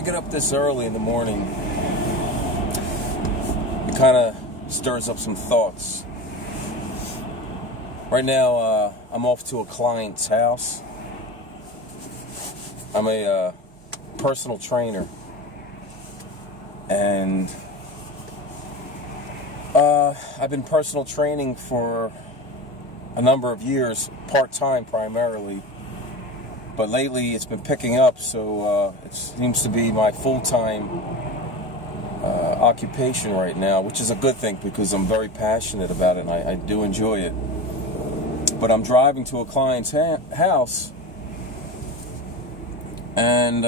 I get up this early in the morning, it kind of stirs up some thoughts. Right now, I'm off to a client's house. I'm a personal trainer, and I've been personal training for a number of years, part-time primarily, but lately it's been picking up, so it seems to be my full-time occupation right now, which is a good thing because I'm very passionate about it and I do enjoy it. But I'm driving to a client's house, and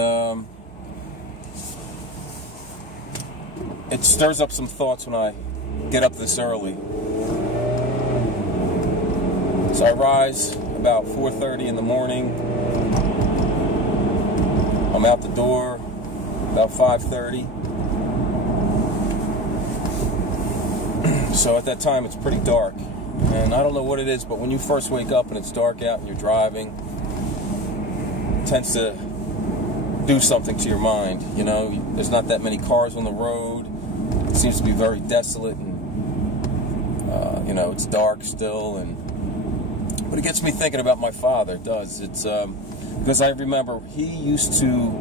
it stirs up some thoughts when I get up this early. So I rise about 4:30 in the morning. I'm out the door about 5:30. So at that time it's pretty dark. And I don't know what it is, but when you first wake up and it's dark out and you're driving, it tends to do something to your mind. You know, there's not that many cars on the road. It seems to be very desolate, and you know, it's dark still. But it gets me thinking about my father. It does. It's because I remember he used to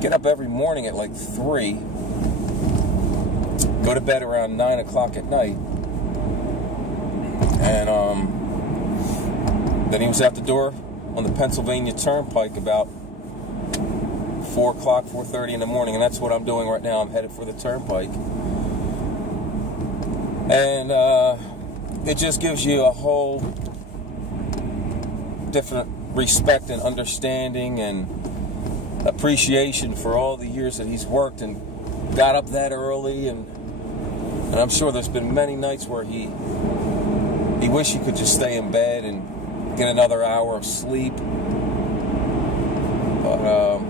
get up every morning at like 3, go to bed around 9 o'clock at night, and then he was out the door on the Pennsylvania Turnpike about 4 o'clock, 4:30 in the morning, and that's what I'm doing right now. I'm headed for the Turnpike, and it just gives you a whole different respect and understanding and appreciation for all the years that he's worked and got up that early, and I'm sure there's been many nights where he wished he could just stay in bed and get another hour of sleep. But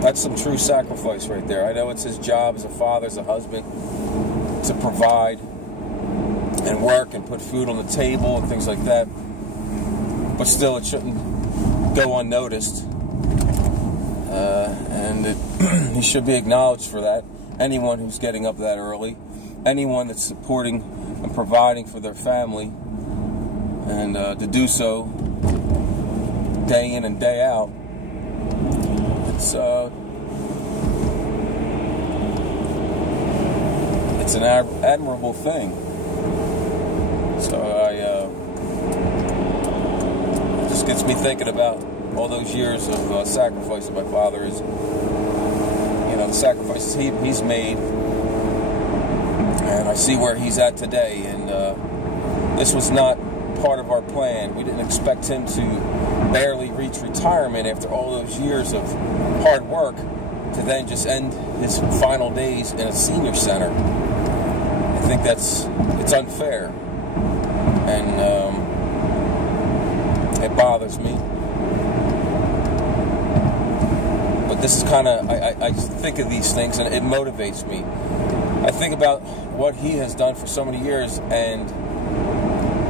that's some true sacrifice right there. I know it's his job as a father, as a husband, to provide and work and put food on the table and things like that. But still, it shouldn't go unnoticed. And he should be acknowledged for that. Anyone who's getting up that early, anyone that's supporting and providing for their family, and to do so day in and day out, it's an admirable thing. So it just gets me thinking about all those years of sacrifice that my father is, the sacrifices he's made, and I see where he's at today. And this was not part of our plan. We didn't expect him to barely reach retirement after all those years of hard work to then just end his final days in a senior center. I think it's unfair, and it bothers me. But this is kind of, I think of these things and it motivates me. I think about what he has done for so many years, and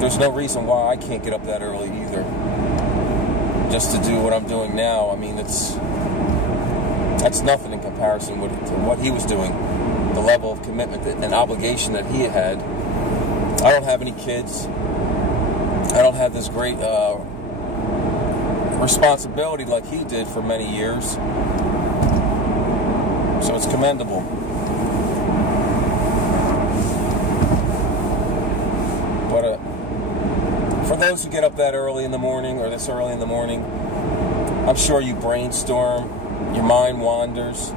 there's no reason why I can't get up that early either, just to do what I'm doing now. I mean, that's nothing in comparison to what he was doing, the level of commitment and obligation that he had. I don't have any kids. I don't have this great responsibility like he did for many years. So it's commendable. But for those who get up that early in the morning, or this early in the morning, I'm sure you brainstorm, your mind wanders.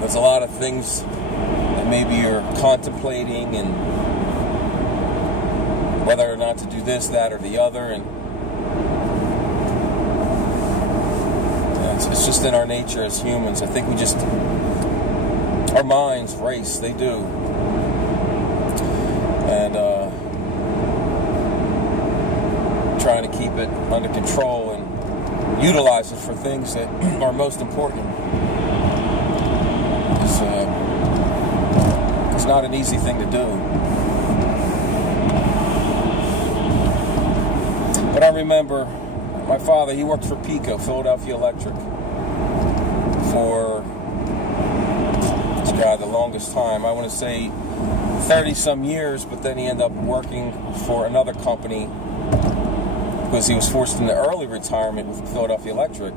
There's a lot of things that maybe you're contemplating, and whether or not to do this, that, or the other, and it's just in our nature as humans. I think our minds race, they do. And trying to keep it under control and utilize it for things that are most important is not an easy thing to do. But I remember my father, he worked for Philadelphia Electric. for, God, the longest time. I want to say 30-some years, but then he ended up working for another company because he was forced into early retirement with Philadelphia Electric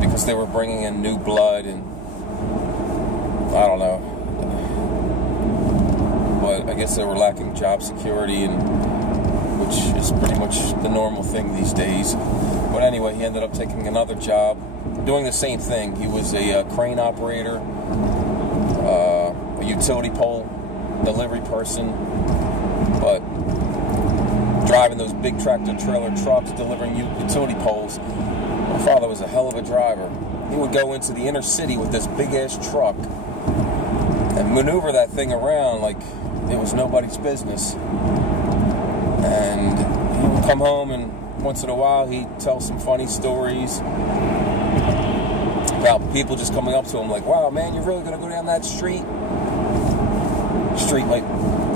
because they were bringing in new blood, and I don't know, but I guess they were lacking job security, and which is pretty much the normal thing these days. But anyway, he ended up taking another job doing the same thing. He was a crane operator, a utility pole delivery person, but driving those big tractor-trailer trucks delivering utility poles. My father was a hell of a driver. He would go into the inner city with this big-ass truck and maneuver that thing around like it was nobody's business. And he would come home, and once in a while he'd tell some funny stories about people just coming up to him like, wow, man, you're really going to go down that street? Street like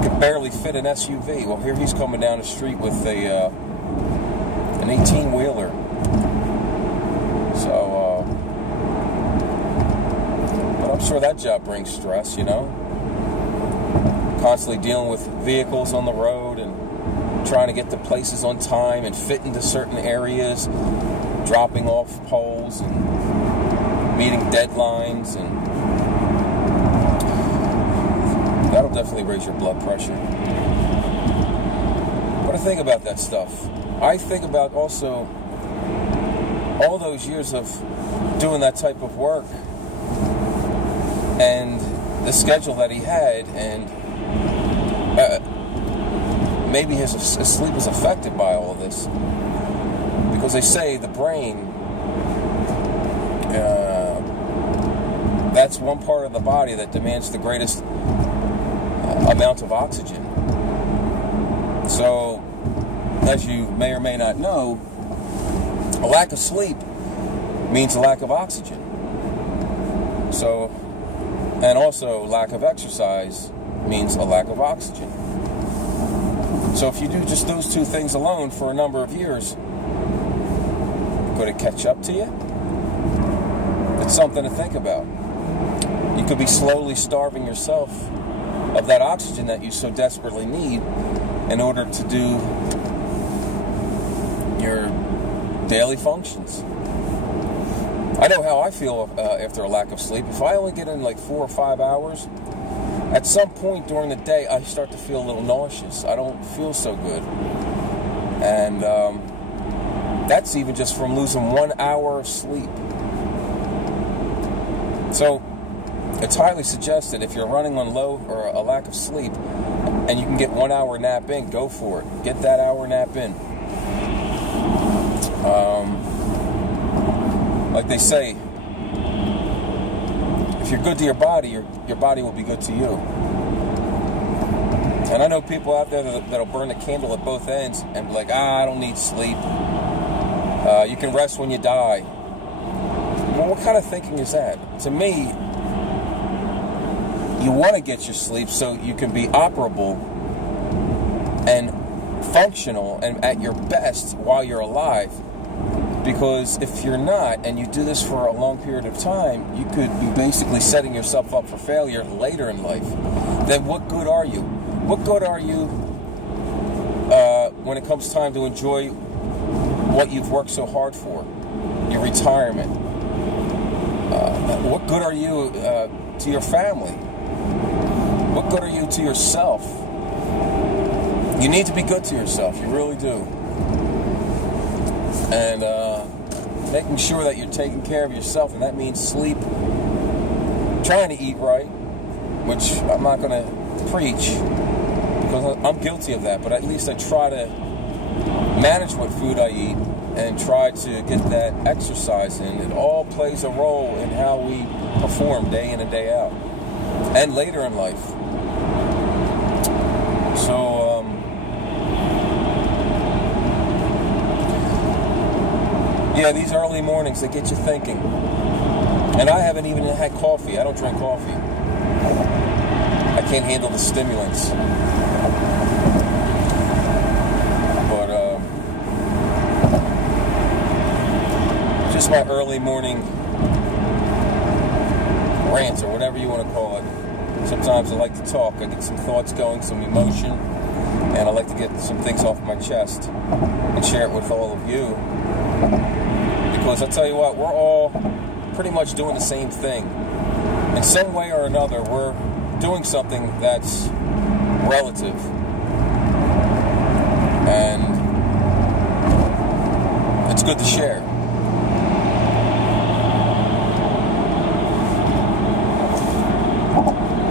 could barely fit an SUV. Well, here he's coming down the street with an 18-wheeler. So, but I'm sure that job brings stress, you know? Constantly dealing with vehicles on the road and trying to get to places on time and fit into certain areas, dropping off poles and meeting deadlines, and that'll definitely raise your blood pressure. But I think about that stuff. I think about also all those years of doing that type of work and the schedule that he had, and maybe his sleep was affected by all of this, because they say the brain, that's one part of the body that demands the greatest amount of oxygen. So, as you may or may not know, a lack of sleep means a lack of oxygen. So, and also lack of exercise means a lack of oxygen. So if you do just those two things alone for a number of years, could it catch up to you? It's something to think about. You could be slowly starving yourself of that oxygen that you so desperately need in order to do your daily functions. I know how I feel after a lack of sleep. If I only get in like 4 or 5 hours, at some point during the day, I start to feel a little nauseous. I don't feel so good. And that's even just from losing 1 hour of sleep. So it's highly suggested if you're running on low or a lack of sleep and you can get 1 hour nap in, go for it. Get that hour nap in. Like they say, if you're good to your body, your body will be good to you. And I know people out there that'll burn the candle at both ends and be like, I don't need sleep. You can rest when you die. Well, what kind of thinking is that? To me, you want to get your sleep so you can be operable and functional and at your best while you're alive. Because if you're not, and you do this for a long period of time, you could be basically setting yourself up for failure later in life. Then what good are you? What good are you when it comes time to enjoy what you've worked so hard for? Your retirement. What good are you to your family? What good are you to yourself? You need to be good to yourself. You really do. And making sure that you're taking care of yourself, and that means sleep, trying to eat right, which I'm not going to preach, because I'm guilty of that, but at least I try to manage what food I eat and try to get that exercise in. It all plays a role in how we perform day in and day out, and later in life. So, yeah, these early mornings, they get you thinking. And I haven't even had coffee. I don't drink coffee. I can't handle the stimulants. But just my early morning rant, or whatever you want to call it. Sometimes I like to talk. I get some thoughts going, some emotion, and I like to get some things off my chest and share it with all of you. Because I tell you what, we're all pretty much doing the same thing. In some way or another, we're doing something that's relative. And it's good to share.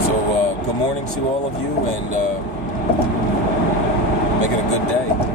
So, good morning to all of you, and make it a good day.